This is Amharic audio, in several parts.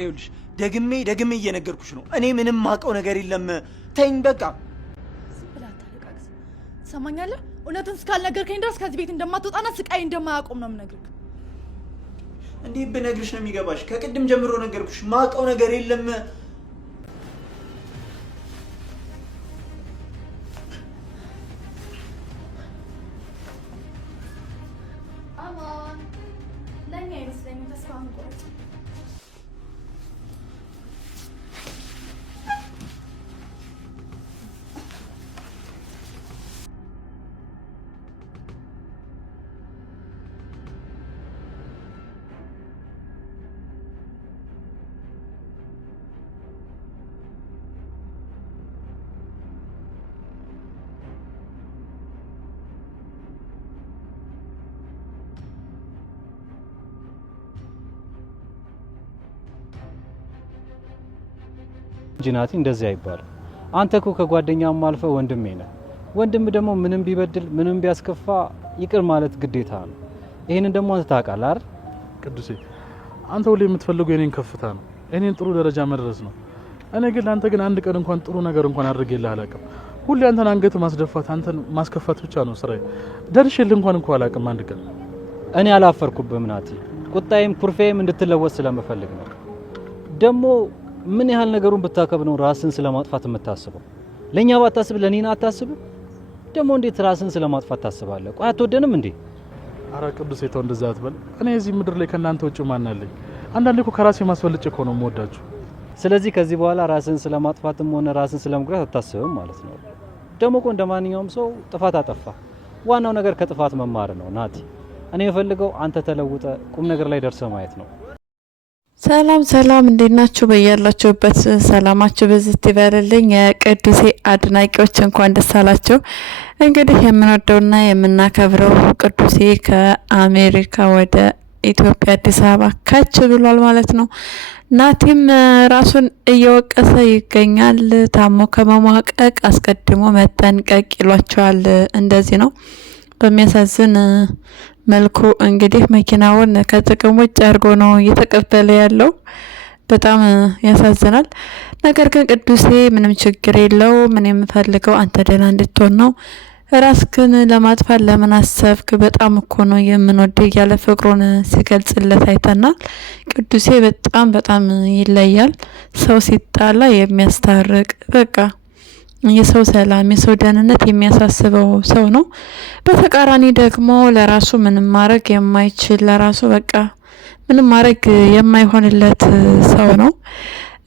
ይኸውልሽ ደግሜ እየነገርኩሽ ነው። እኔ ምንም ማውቀው ነገር የለም። ተይኝ በቃ። ዝም ብላ አታለቃቅስ። ትሰማኛለህ? እውነቱን እስካልነገርከኝ ድረስ ከዚህ ቤት እንደማትወጣና ስቃይ እንደማያቆም ነው የምነግርህ። እንዴት ብነግርሽ ነው የሚገባሽ? ከቅድም ጀምሮ ነገርኩሽ። ማውቀው ነገር የለም። አማን ለእኛ አይመስለኝም። ተስፋ አንቆርጥ። ጂናቲ እንደዚህ አይባልም። አንተ እኮ ከጓደኛም አልፈ ወንድሜ ነህ። ወንድም ደግሞ ምንም ቢበድል ምንም ቢያስከፋ ይቅር ማለት ግዴታ ነው። ይሄንን ደግሞ አንተ ታውቃለህ አይደል? ቅዱሴ አንተ ሁሌ የምትፈልገው የኔን ከፍታ ነው፣ የኔን ጥሩ ደረጃ መድረስ ነው። እኔ ግን አንተ ግን አንድ ቀን እንኳን ጥሩ ነገር እንኳን አድርጌልህ አላውቅም። ሁሌ አንተን አንገት ማስደፋት፣ አንተን ማስከፋት ብቻ ነው ስራዬ። ደርሼልህ እንኳን አላውቅም አንድ ቀን። እኔ አላፈርኩብህም ናቲ። ቁጣዬም ኩርፌም እንድትለወጥ ስለምፈልግ ነው። ደግሞ ምን ያህል ነገሩን ብታከብ ነው ራስን ስለማጥፋት የምታስበው? ለኛ ባታስብ ለኔና አታስብ? ደግሞ እንዴት ራስን ስለማጥፋት ታስባለህ? ቆይ አትወደንም እንዴ? አረ ቅዱስ የተው እንደዛ አትበል። እኔ እዚህ ምድር ላይ ከናንተ ውጭ ማን አለኝ? አንዳንዴ እኮ ከራሴ ማስፈልጭ እኮ ነው የምወዳችሁ። ስለዚህ ከዚህ በኋላ ራስን ስለማጥፋትም ሆነ ራስን ስለመጉዳት አታስብም ማለት ነው። ደግሞ እኮ እንደማንኛውም ሰው ጥፋት አጠፋ። ዋናው ነገር ከጥፋት መማር ነው ናቲ። እኔ የምፈልገው አንተ ተለውጠ ቁም ነገር ላይ ደርሰህ ማየት ነው። ሰላም እንዴት ናችሁ? በያላችሁበት ሰላማችሁ በዚህ ይበልልኝ። የቅዱሴ አድናቂዎች እንኳን ደስ አላችሁ። እንግዲህ የምንወደውና የምናከብረው ቅዱሴ ከአሜሪካ ወደ ኢትዮጵያ አዲስ አበባ ካች ብሏል ማለት ነው። ናቲም ራሱን እየወቀሰ ይገኛል። ታሞ ከመሟቀቅ አስቀድሞ መጠንቀቅ ይሏቸዋል። እንደዚህ ነው በሚያሳዝን መልኩ እንግዲህ መኪናውን ከጥቅም ውጭ አድርጎ ነው እየተቀበለ ያለው። በጣም ያሳዝናል። ነገር ግን ቅዱሴ ምንም ችግር የለው። ምን የምፈልገው አንተ ደህና እንድትሆን ነው። ራስክን ለማጥፋት ለምን አሰብክ? በጣም እኮ ነው የምንወድ እያለ ፍቅሩን ሲገልጽለት አይተናል። ቅዱሴ በጣም ይለያል። ሰው ሲጣላ የሚያስታርቅ በቃ የሰው ሰላም የሰው ደህንነት የሚያሳስበው ሰው ነው። በተቃራኒ ደግሞ ለራሱ ምንም ማድረግ የማይችል ለራሱ በቃ ምንም ማድረግ የማይሆንለት ሰው ነው።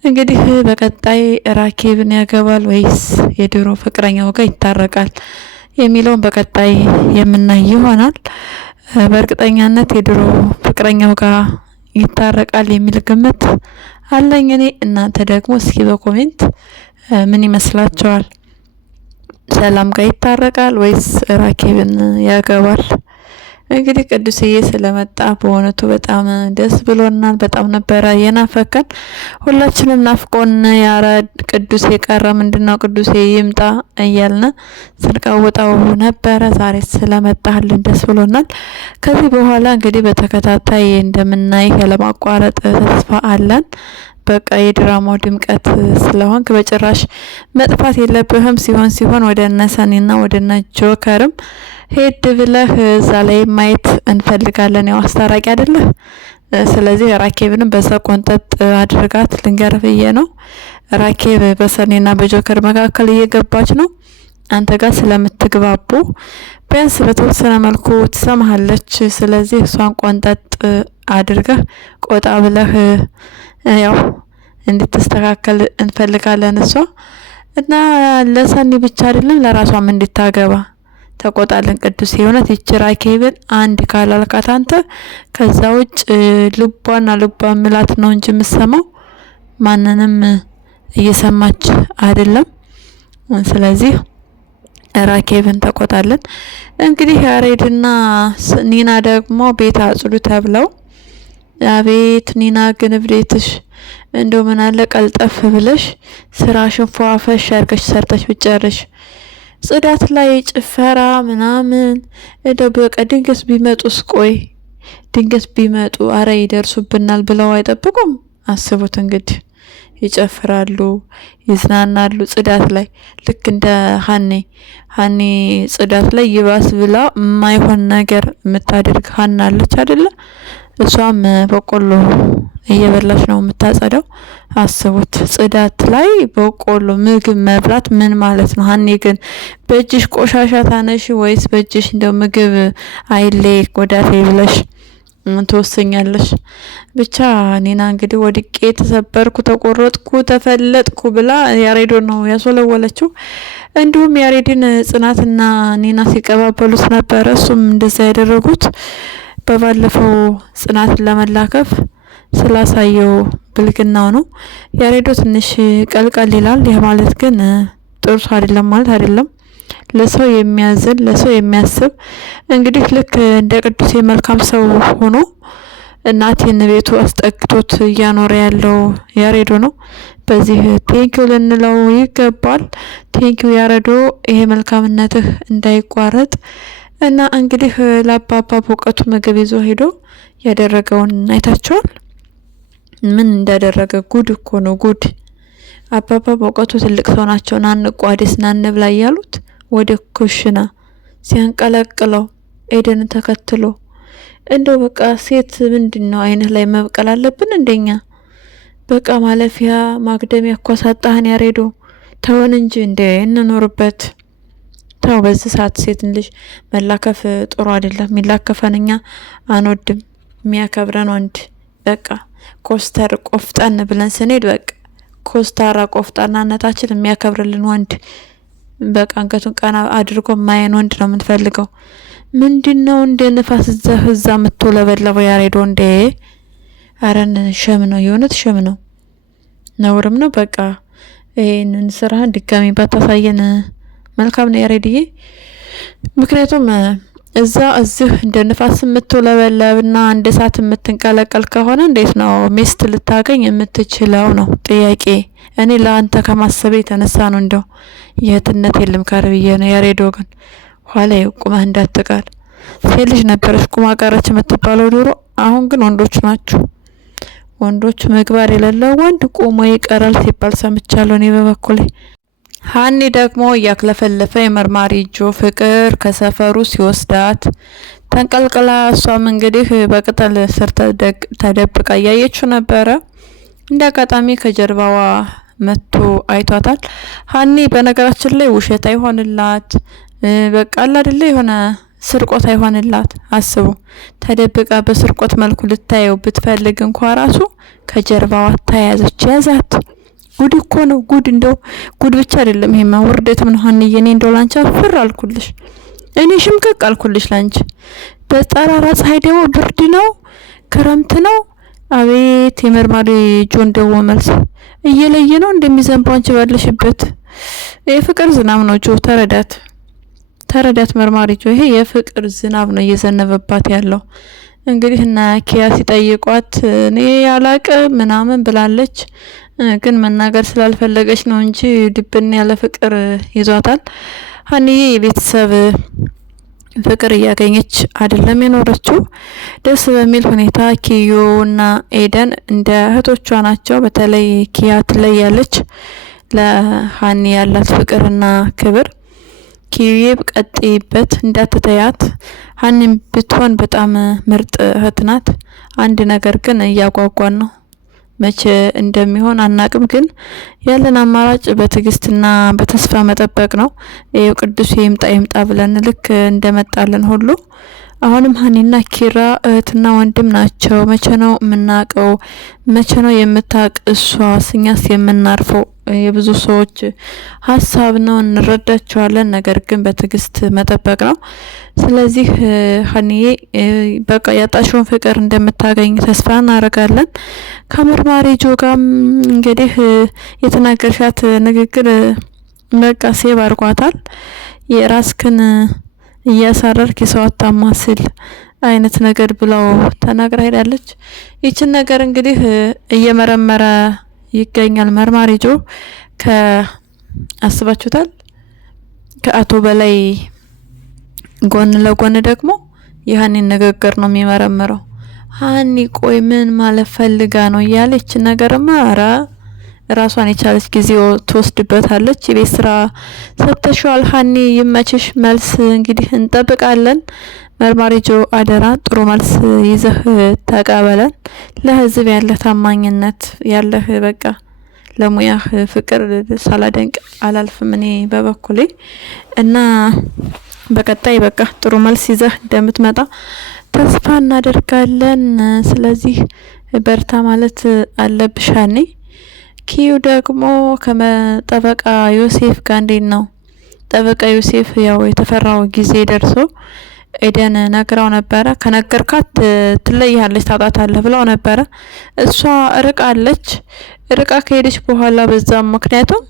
እንግዲህ በቀጣይ ራኬብን ያገባል ወይስ የድሮ ፍቅረኛው ጋር ይታረቃል የሚለውን በቀጣይ የምናይ ይሆናል። በእርግጠኛነት የድሮ ፍቅረኛው ጋር ይታረቃል የሚል ግምት አለኝ እኔ። እናንተ ደግሞ እስኪ በኮሜንት ምን ይመስላችኋል? ሰላም ጋር ይታረቃል ወይስ ራኬብን ያገባል? እንግዲህ ቅዱስዬ ስለመጣ በእውነቱ በጣም ደስ ብሎናል። በጣም ነበረ የናፈቀን፣ ሁላችንም ናፍቆን ያረ ቅዱሴ ቀረ ምንድነው ቅዱሴ ይምጣ እያልን ስንቀውጣው ነበረ። ዛሬ ስለመጣልን ደስ ብሎናል። ከዚህ በኋላ እንግዲህ በተከታታይ እንደምናይ ያለማቋረጥ ተስፋ አለን። በቃ የድራማው ድምቀት ስለሆንክ በጭራሽ መጥፋት የለብህም። ሲሆን ወደ ነሰኒና ወደ ጆከርም ሄድ ብለህ እዛ ላይ ማየት እንፈልጋለን። ያው አስታራቂ አይደለህ። ስለዚህ ራኬብንም በዛ ቆንጠጥ አድርጋት ልንገርህ ብዬ ነው። ራኬብ በሰኒና በጆከር መካከል እየገባች ነው። አንተ ጋር ስለምትግባቡ ቢያንስ በተወሰነ መልኩ ትሰማሃለች። ስለዚህ እሷን ቆንጠጥ አድርገህ ቆጣ ብለህ ያው እንድትስተካከል እንፈልጋለን። እሷ እና ለሰኒ ብቻ አይደለም ለራሷም እንድታገባ ተቆጣለን። ቅዱስ የሆነት ይችራኬብን አንድ ካላልካት አንተ ከዛ ውጭ ልቧና ልቧ ምላት ነው እንጂ የምሰማው ማንንም እየሰማች አይደለም። ስለዚህ ራኬብን ተቆጣለን። እንግዲህ ያሬድና ኒና ደግሞ ቤት አጽዱ ተብለው አቤት ኒና ግን ብሬትሽ እንደው ምን አለ ቀልጠፍ ብለሽ ስራሽን ፏፈሽ አርገሽ ሰርተሽ ብጨርሽ ጽዳት ላይ ጭፈራ ምናምን እንደው በቃ ድንገት ቢመጡስ? ቆይ ድንገት ቢመጡ አረ ይደርሱብናል ብለው አይጠብቁም አስቡት እንግዲህ ይጨፍራሉ፣ ይዝናናሉ። ጽዳት ላይ ልክ እንደ ሀኒ ጽዳት ላይ ይባስ ብላ የማይሆን ነገር የምታደርግ ሀና አለች አይደለ? እሷም በቆሎ እየበላች ነው የምታጸዳው። አስቡት ጽዳት ላይ በቆሎ ምግብ መብላት ምን ማለት ነው? ሀኒ ግን በእጅሽ ቆሻሻ ታነሽ ወይስ በእጅሽ እንደው ምግብ አይሌ ጎዳቴ ብለሽ ትወሰኛለሽ? ብቻ ኒና እንግዲህ ወድቄ ተሰበርኩ፣ ተቆረጥኩ፣ ተፈለጥኩ ብላ ያሬዶ ነው ያስወለወለችው። እንዲሁም ያሬድን ጽናትና ኒና ሲቀባበሉት ነበረ። እሱም እንደዛ ያደረጉት በባለፈው ጽናትን ለመላከፍ ስላሳየው ብልግናው ነው። ያሬዶ ትንሽ ቀልቀል ይላል። ይህ ማለት ግን ጥሩ አይደለም ማለት አይደለም። ለሰው የሚያዝን ለሰው የሚያስብ እንግዲህ ልክ እንደ ቅዱሴ መልካም ሰው ሆኖ እናቴን ቤቱ አስጠግቶት እያኖረ ያለው ያሬዶ ነው። በዚህ ቴንኪው ልንለው ይገባል። ቴንኪው ያሬዶ፣ ይሄ መልካምነትህ እንዳይቋረጥ እና እንግዲህ ለአባባ በእውቀቱ ምግብ ይዞ ሄዶ ያደረገውን አይታችኋል። ምን እንዳደረገ ጉድ እኮ ነው ጉድ። አባባ በእውቀቱ ትልቅ ሰው ናቸው። ናንቋዲስ ናንብላ እያሉት ወደ ኩሽና ሲያንቀለቅለው ኤደንን ተከትሎ እንደው በቃ ሴት ምንድነው አይነት ላይ መብቀል አለብን እንደኛ? በቃ ማለፊያ ማግደሚያ እኮ ሳጣህን ያሬዶ፣ ተወን እንጂ እንደ እንኖርበት። ተው በዚህ ሰዓት ሴት ልጅ መላከፍ ጥሩ አይደለም። የሚላከፈን እኛ አንወድም። የሚያከብረን ወንድ በቃ ኮስተር ቆፍጠን ብለን ስንሄድ በቃ ኮስታራ ቆፍጣናነታችን የሚያከብርልን ወንድ በቃ አንገቱን ቀና አድርጎ ማየን ወንድ ነው የምንፈልገው። ምንድነው እንደ ንፋስ እዛ የምትውለበለበው ያሬዶ እንዴ? አረን ሸም ነው የእውነት ሸም ነው፣ ነውርም ነው። በቃ ይሄንን ስራህን ድጋሚ ባታሳየን መልካም ነው ያሬድዬ። ምክንያቱም እዚህ እንደ ንፋስ የምትውለበለብና እንደ እሳት የምትንቀለቀል ከሆነ እንዴት ነው ሚስት ልታገኝ የምትችለው ነው ጥያቄ። እኔ ለአንተ ከማሰብ የተነሳ ነው እንደው የእህትነት የለም ካርብዬ ነው። ያሬዶ ግን ኋላ ቁመህ እንዳትቀር። ሴት ልጅ ነበረች ቁማ ቀረች የምትባለው ድሮ። አሁን ግን ወንዶች ናቸው። ወንዶች ምግባር የሌለው ወንድ ቁሞ ይቀራል ሲባል ሰምቻለሁ እኔ በበኩሌ። ሀኒ ደግሞ እያክለፈለፈ የመርማሪ ጆ ፍቅር ከሰፈሩ ሲወስዳት ተንቀልቅላ፣ እሷም እንግዲህ በቅጠል ስር ተደብቃ እያየችው ነበረ። እንደ አጋጣሚ ከጀርባዋ መጥቶ አይቷታል። ሀኒ በነገራችን ላይ ውሸት አይሆንላት፣ በቃ አለ አይደለ የሆነ ስርቆት አይሆንላት። አስቡ ተደብቃ በስርቆት መልኩ ልታየው ብትፈልግ እንኳ ራሱ ከጀርባዋ ተያዘች፣ ያዛት። ጉድ እኮ ነው ጉድ። እንደው ጉድ ብቻ አይደለም ይሄማ ውርደትም ነው። ሀኒዬ እኔ እንደው ላንቺ አፍር አልኩልሽ፣ እኔ ሽምቀቅ አልኩልሽ ላንቺ። በጠራራ ፀሐይ ደግሞ ብርድ ነው ክረምት ነው። አቤት የመርማሪ ጆን ደግሞ መልስ እየለየ ነው እንደሚዘንባው አንቺ ባለሽበት። የፍቅር ዝናብ ነው ጆ፣ ተረዳት መርማሪ ጆ። ይሄ የፍቅር ዝናብ ነው እየዘነበባት ያለው። እንግዲህ እና ኪያ ሲጠይቋት እኔ ያላቀ ምናምን ብላለች፣ ግን መናገር ስላልፈለገች ነው እንጂ ድብን ያለ ፍቅር ይዟታል። ሀኒዬ የቤተሰብ ፍቅር እያገኘች አይደለም የኖረችው። ደስ በሚል ሁኔታ ኪዮና ኤደን እንደ እህቶቿ ናቸው። በተለይ ኪያ ትለያለች፣ ለሀኒ ያላት ፍቅርና ክብር። ኪዩዬ ቀጥይበት እንዳትተያት። ሀኒም ብትሆን በጣም ምርጥ እህት ናት። አንድ ነገር ግን እያጓጓን ነው፣ መቼ እንደሚሆን አናቅም። ግን ያለን አማራጭ በትዕግስትና በተስፋ መጠበቅ ነው። ይኸው ቅዱስ ይምጣ ብለን ልክ እንደመጣለን ሁሉ አሁንም ሀኒና ኪራ እህትና ወንድም ናቸው። መቼ ነው የምናቀው? መቼ ነው የምታቅ እሷ? እኛስ የምናርፈው? የብዙ ሰዎች ሀሳብ ነው፣ እንረዳቸዋለን። ነገር ግን በትዕግስት መጠበቅ ነው። ስለዚህ ሀኒዬ በቃ ያጣሽውን ፍቅር እንደምታገኝ ተስፋ እናደርጋለን። ከመርማሪ ጆጋም እንግዲህ የተናገርሻት ንግግር በቃ ሴብ አድርጓታል። የራስክን እያሳረርክ የሰው አታማስል አይነት ነገር ብለው ተናግራ ሄዳለች። ይችን ነገር እንግዲህ እየመረመረ ይገኛል መርማሪ ጆ። አስባችሁታል? ከአቶ በላይ ጎን ለጎን ደግሞ የሀኒን ንግግር ነው የሚመረምረው። ሀኒ ቆይ ምን ማለት ፈልጋ ነው እያለች ነገርማ ኧረ ራሷን የቻለች ጊዜ ትወስድበታለች። የቤት ስራ ሰጥተሽዋል ሀኒ ይመችሽ። መልስ እንግዲህ እንጠብቃለን። መርማሪ ጆ አደራ ጥሩ መልስ ይዘህ ተቀበለን። ለህዝብ ያለህ ታማኝነት ያለህ በቃ ለሙያህ ፍቅር ሳላደንቅ አላልፍም እኔ በበኩሌ እና በቀጣይ በቃ ጥሩ መልስ ይዘህ እንደምትመጣ ተስፋ እናደርጋለን። ስለዚህ በርታ ማለት አለብሽ ሀኒ። ኪዩ ደግሞ ከጠበቃ ዮሴፍ ጋር እንዴት ነው? ጠበቃ ዮሴፍ ያው የተፈራው ጊዜ ደርሶ ኤደን ነግራው ነበረ። ከነገርካት ትለያለች ታጣታለህ ብለው ነበረ። እሷ ርቃለች። ርቃ ከሄደች በኋላ በዛም ምክንያቱም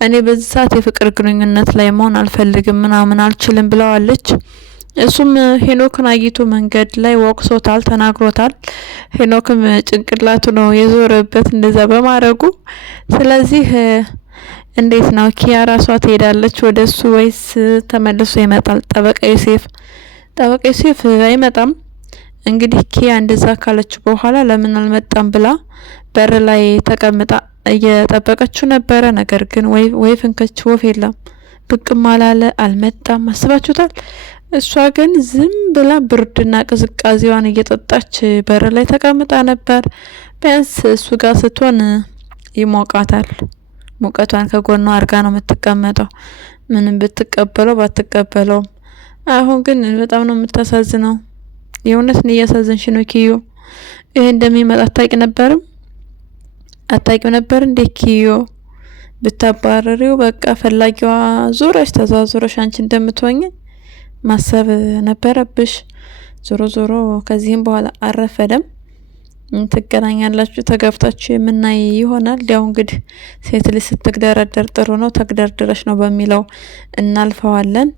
እኔ በዚህ ሰዓት የፍቅር ግንኙነት ላይ መሆን አልፈልግም ምናምን አልችልም ብለዋለች። እሱም ሄኖክን አይቶ መንገድ ላይ ወቅሶታል፣ ተናግሮታል። ሄኖክም ጭንቅላቱ ነው የዞረበት እንደዛ በማድረጉ። ስለዚህ እንዴት ነው ኪያ ራሷ ትሄዳለች ወደሱ ወይስ ተመልሶ ይመጣል? ጠበቃ ዮሴፍ አይመጣም። እንግዲህ ኪያ እንደዛ ካለች በኋላ ለምን አልመጣም ብላ በር ላይ ተቀምጣ እየጠበቀችው ነበረ። ነገር ግን ወይ ፍንከች ወፍ የለም፣ ብቅም አላለ፣ አልመጣም። አስባችሁታል? እሷ ግን ዝም ብላ ብርድና ቅዝቃዜዋን እየጠጣች በር ላይ ተቀምጣ ነበር። ቢያንስ እሱ ጋር ስትሆን ይሞቃታል። ሙቀቷን ከጎኗ አርጋ ነው የምትቀመጠው፣ ምንም ብትቀበለው ባትቀበለውም። አሁን ግን በጣም ነው የምታሳዝነው። የእውነት ነው እያሳዘንሽ ነው ኪዮ። ይሄ እንደሚመጣ አታውቂም ነበር እንዴ ኪዮ? ብታባረሪው በቃ ፈላጊዋ ዞረሽ ተዛዙረሽ አንቺ እንደምትሆኝ ማሰብ ነበረብሽ። ዞሮ ከዚህም በኋላ አረፈደም ትገናኛላችሁ፣ ተጋብታችሁ የምናይ ይሆናል። ያው እንግዲህ ሴት ልጅ ስትግደረደር ጥሩ ነው፣ ተግደርድረሽ ነው በሚለው እናልፈዋለን።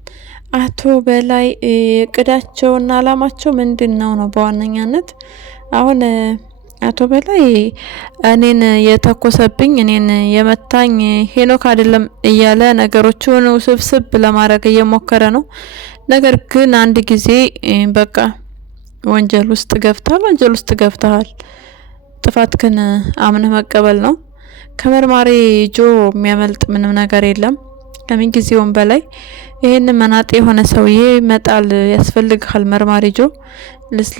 አቶ በላይ እቅዳቸውና አላማቸው ምንድን ነው በዋነኛነት አሁን አቶ በላይ እኔን የተኮሰብኝ እኔን የመታኝ ሄኖክ አይደለም እያለ ነገሮችን ውስብስብ ለማድረግ እየሞከረ ነው። ነገር ግን አንድ ጊዜ በቃ ወንጀል ውስጥ ገብተሃል፣ ጥፋትክን አምነህ መቀበል ነው። ከመርማሪ ጆ የሚያመልጥ ምንም ነገር የለም። ከምን ጊዜውም በላይ ይሄን መናጤ የሆነ ሰውዬ መጣል ያስፈልጋል። መርማሪ ጆ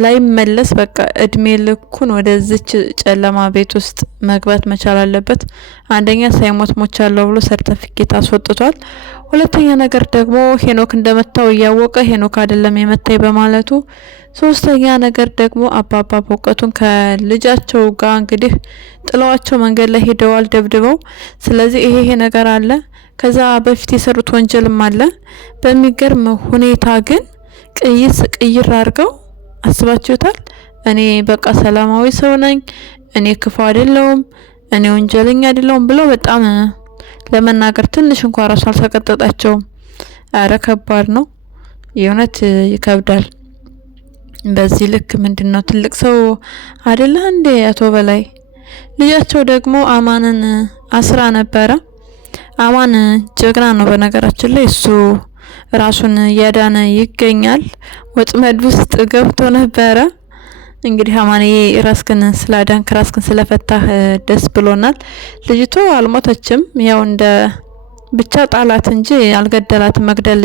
ላይ መለስ በቃ እድሜ ልኩን ወደዚች ጨለማ ቤት ውስጥ መግባት መቻል አለበት። አንደኛ ሳይሞት ሞቻለሁ ብሎ ሰርተፊኬት አስወጥቷል። ሁለተኛ ነገር ደግሞ ሄኖክ እንደመታው እያወቀ ሄኖክ አይደለም የመታኝ በማለቱ፣ ሶስተኛ ነገር ደግሞ አባባ በእውቀቱን ከልጃቸው ጋር እንግዲህ ጥለዋቸው መንገድ ላይ ሄደዋል ደብድበው። ስለዚህ ይሄ ነገር አለ። ከዛ በፊት የሰሩት ወንጀልም አለ። በሚገርም ሁኔታ ግን ቅይር አድርገው አስባችሁታል? እኔ በቃ ሰላማዊ ሰው ነኝ፣ እኔ ክፉ አይደለሁም፣ እኔ ወንጀለኛ አይደለሁም ብለው በጣም ለመናገር ትንሽ እንኳን ራሱ አልተቀጠጣቸውም። አረ ከባድ ነው የእውነት ይከብዳል። በዚህ ልክ ምንድነው ትልቅ ሰው አይደለ እንዴ አቶ በላይ? ልጃቸው ደግሞ አማንን አስራ ነበረ። አማን ጀግና ነው በነገራችን ላይ፣ እሱ ራሱን እያዳነ ይገኛል። ወጥመድ ውስጥ ገብቶ ነበረ። እንግዲህ አማንዬ ራስክን ስላዳንክ ራስክን ስለፈታህ ደስ ብሎናል። ልጅቷ አልሞተችም፣ ያው እንደ ብቻ ጣላት እንጂ አልገደላትም። መግደል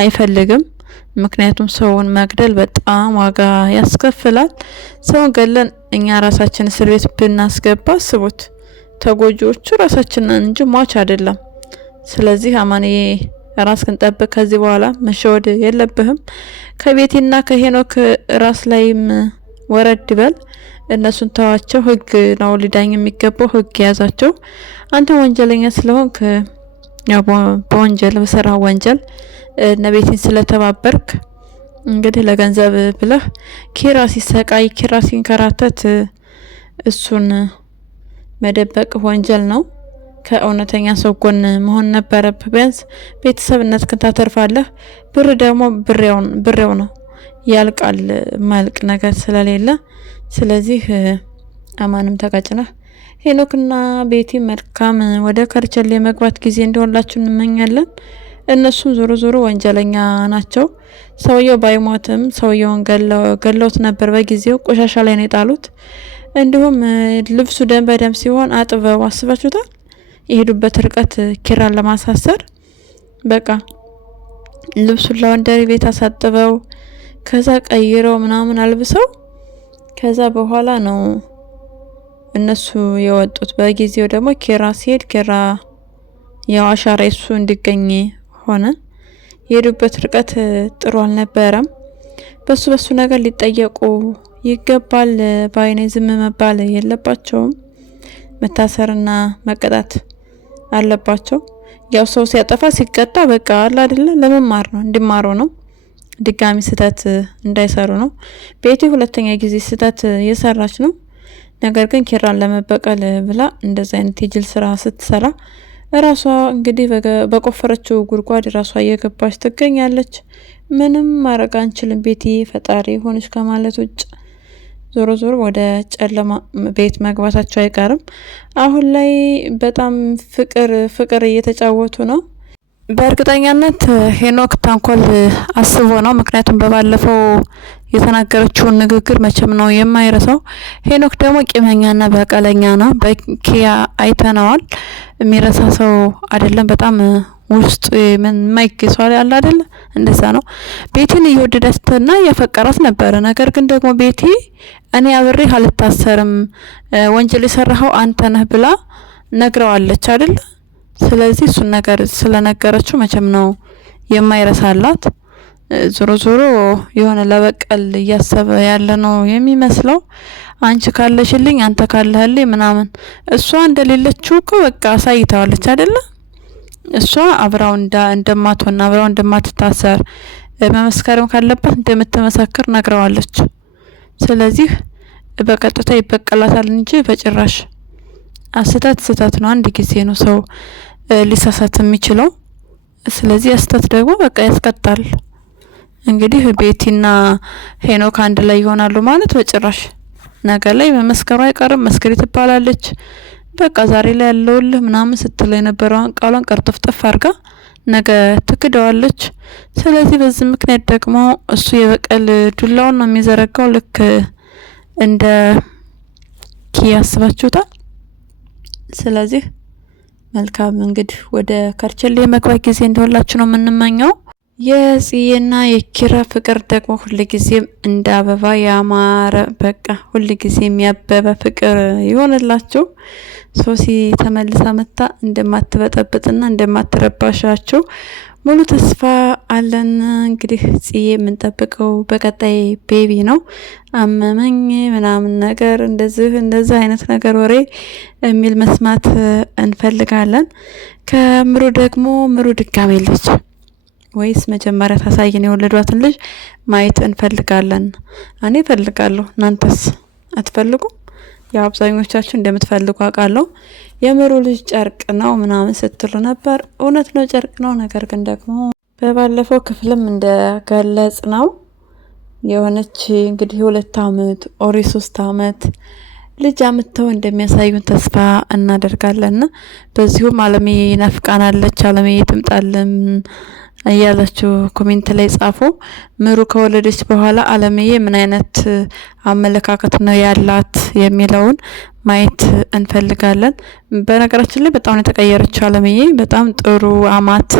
አይፈልግም። ምክንያቱም ሰውን መግደል በጣም ዋጋ ያስከፍላል። ሰውን ገለን እኛ ራሳችን እስር ቤት ብናስገባ አስቡት፣ ተጎጂዎቹ ራሳችንን እንጂ ሟች አይደለም። ስለዚህ አማንዬ ራስክን ጠብቅ። ከዚህ በኋላ መሸወድ የለብህም። ከቤቴና ከሄኖክ ራስ ላይም ወረድ በል። እነሱን ተዋቸው። ህግ ነው ሊዳኝ የሚገባው፣ ህግ ያዛቸው። አንተ ወንጀለኛ ስለሆንክ ያው በወንጀል በሰራው ወንጀል ነቤቴን ስለተባበርክ እንግዲህ ለገንዘብ ብለህ ኪራ ሲሰቃይ ኪራ ሲንከራተት እሱን መደበቅ ወንጀል ነው። ከእውነተኛ ሰው ጎን መሆን ነበረብህ። ቢያንስ ቤተሰብነትህን ታተርፋለህ። ብር ደግሞ ብሬው ነው ያልቃል፣ ማልቅ ነገር ስለሌለ። ስለዚህ አማንም ተጋጭነህ ሄኖክና ቤቲ መልካም ወደ ከርቸሌ መግባት ጊዜ እንደሆንላችሁ እንመኛለን። እነሱም ዞሮ ዞሮ ወንጀለኛ ናቸው። ሰውየው ባይሞትም ሰውየውን ገለውት ነበር በጊዜው ቆሻሻ ላይ ነው የጣሉት። እንዲሁም ልብሱ ደም በደም ሲሆን አጥበው አስባችሁታል የሄዱበት ርቀት ኪራን ለማሳሰር በቃ ልብሱን ላውንደሪ ቤት አሳጥበው ከዛ ቀይረው ምናምን አልብሰው ከዛ በኋላ ነው እነሱ የወጡት። በጊዜው ደግሞ ኪራ ሲሄድ ኪራ ያው አሻራ እሱ እንዲገኝ ሆነ። የሄዱበት ርቀት ጥሩ አልነበረም። በሱ ነገር ሊጠየቁ ይገባል። ባይኔ ዝም መባል የለባቸውም። መታሰርና መቀጣት አለባቸው። ያው ሰው ሲያጠፋ ሲቀጣ በቃ አለ አይደለ ለመማር ነው እንዲማሩ ነው። ድጋሚ ስህተት እንዳይሰሩ ነው። ቤቲ ሁለተኛ ጊዜ ስህተት የሰራች ነው። ነገር ግን ኪራን ለመበቀል ብላ እንደዛ አይነት የጅል ስራ ስትሰራ ራሷ እንግዲህ በቆፈረችው ጉድጓድ ራሷ እየገባች ትገኛለች። ምንም ማድረግ አንችልም ቤቲ ፈጣሪ ሆነች ከማለት ውጭ ዞሮ ዞሮ ወደ ጨለማ ቤት መግባታቸው አይቀርም። አሁን ላይ በጣም ፍቅር እየተጫወቱ ነው። በእርግጠኛነት ሄኖክ ተንኮል አስቦ ነው። ምክንያቱም በባለፈው የተናገረችውን ንግግር መቼም ነው የማይረሳው። ሄኖክ ደግሞ ቂመኛና በቀለኛ ነው። በኪያ አይተነዋል። የሚረሳ ሰው አይደለም። በጣም ውስጥ ምን ማይከሰው አለ አይደል? እንደዛ ነው። ቤቲን እየወደዳትና እያፈቀራት ነበረ። ነገር ግን ደግሞ ቤቲ እኔ አብሬ አልታሰርም ወንጀል የሰራኸው አንተ ነህ ብላ ነግረዋለች አይደል? ስለዚህ እሱን ነገር ስለነገረችው መቼም ነው የማይረሳላት። ዞሮ ዞሮ የሆነ ለበቀል እያሰበ ያለ ነው የሚመስለው። አንቺ ካለሽልኝ አንተ ካለህልኝ ምናምን እሷ እንደሌለችው እኮ በቃ አሳይታዋለች አይደል? እሷ አብራው እንደማትሆን አብራው እንደማትታሰር መመስከርም ካለባት እንደምትመሰክር ነግረዋለች። ስለዚህ በቀጥታ ይበቀላታል እንጂ በጭራሽ ስህተት ነው። አንድ ጊዜ ነው ሰው ሊሳሳት የሚችለው። ስለዚህ ስህተት ደግሞ በቃ ያስቀጣል። እንግዲህ ቤቲና ሄኖክ አንድ ላይ ይሆናሉ ማለት በጭራሽ ነገ ላይ መመስከሩ አይቀርም። መስክሪ ትባላለች። በቃ ዛሬ ላይ ያለውልህ ምናምን ስትል የነበረውን ቃሏን ቀርጥፍጥፍ አድርጋ ነገ ትክደዋለች። ስለዚህ በዚህ ምክንያት ደግሞ እሱ የበቀል ዱላውን ነው የሚዘረጋው። ልክ እንደ ኪያ ያስባችሁታል። ስለዚህ መልካም እንግዲህ ወደ ከርቸሌ መግባት ጊዜ እንደሆላችሁ ነው የምንመኘው። የጽዬና የኪራ ፍቅር ደግሞ ሁልጊዜም እንደ አበባ ያማረ በቃ ሁልጊዜም ያበበ ፍቅር ይሆንላችሁ። ሶሲ ተመልሳ መጣ እንደማትበጠብጥና እንደማትረባሻቸው ሙሉ ተስፋ አለን። እንግዲህ ጽዬ የምንጠብቀው በቀጣይ ቤቢ ነው። አመመኝ ምናምን ነገር እንደዚህ አይነት ነገር ወሬ የሚል መስማት እንፈልጋለን። ከምሩ ደግሞ ምሩ ድጋሜ ልጅ ወይስ መጀመሪያ ታሳየን የወለዷትን ልጅ ማየት እንፈልጋለን። እኔ እፈልጋለሁ። እናንተስ አትፈልጉም? ያው አብዛኞቻችሁ እንደምትፈልጉ አውቃለሁ። የምሩ ልጅ ጨርቅ ነው ምናምን ስትሉ ነበር። እውነት ነው ጨርቅ ነው። ነገር ግን ደግሞ በባለፈው ክፍልም እንደገለጽ ነው የሆነች እንግዲህ 2 አመት ኦሪ 3 አመት ልጅ አምጥተው እንደሚያሳዩን ተስፋ እናደርጋለን። በዚሁም አለሜ ናፍቃናለች፣ አለሜ ትምጣልን እያላችሁ ኮሜንት ላይ ጻፉ። ምሩ ከወለደች በኋላ አለምዬ ምን አይነት አመለካከት ነው ያላት የሚለውን ማየት እንፈልጋለን። በነገራችን ላይ በጣም ነው የተቀየረችው አለምዬ። በጣም ጥሩ አማት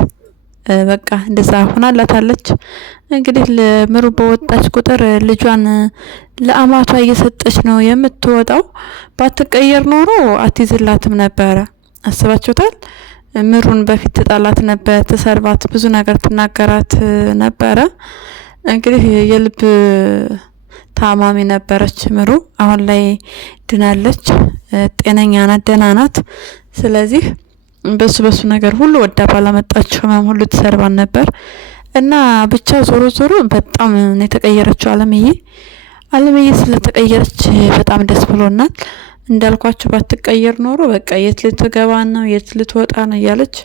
በቃ እንደዛ ሆናላታለች። እንግዲህ ለምሩ በወጣች ቁጥር ልጇን ለአማቷ እየሰጠች ነው የምትወጣው። ባትቀየር ኖሮ አትይዝላትም ነበረ። አስባችሁታል? ምሩን በፊት ተጣላት ነበር፣ ተሰርባት ብዙ ነገር ትናገራት ነበረ። እንግዲህ የልብ ታማሚ ነበረች ምሩ። አሁን ላይ ድናለች፣ ጤነኛ ናት፣ ደህና ናት። ስለዚህ በሱ ነገር ሁሉ ወዳ ባላመጣችው ህመም ሁሉ ተሰርባን ነበር እና ብቻ ዞሮ በጣም ነው የተቀየረችው አለምዬ ስለተቀየረች በጣም ደስ ብሎናል። እንዳልኳችሁ ባትቀየር ኖሮ በቃ የት ልትገባ ነው የት ልትወጣ ነው እያለች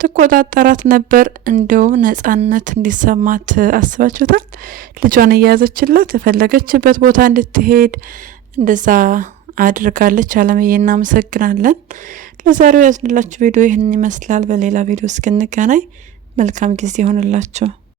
ትቆጣጠራት ነበር። እንደውም ነጻነት እንዲሰማት አስባችሁታል? ልጇን እያያዘችላት የፈለገችበት ቦታ እንድትሄድ እንደዛ አድርጋለች። አለምዬ እናመሰግናለን። ለዛሬው ያዝንላችሁ ቪዲዮ ይህንን ይመስላል። በሌላ ቪዲዮ እስክንገናኝ መልካም ጊዜ ይሆንላችሁ።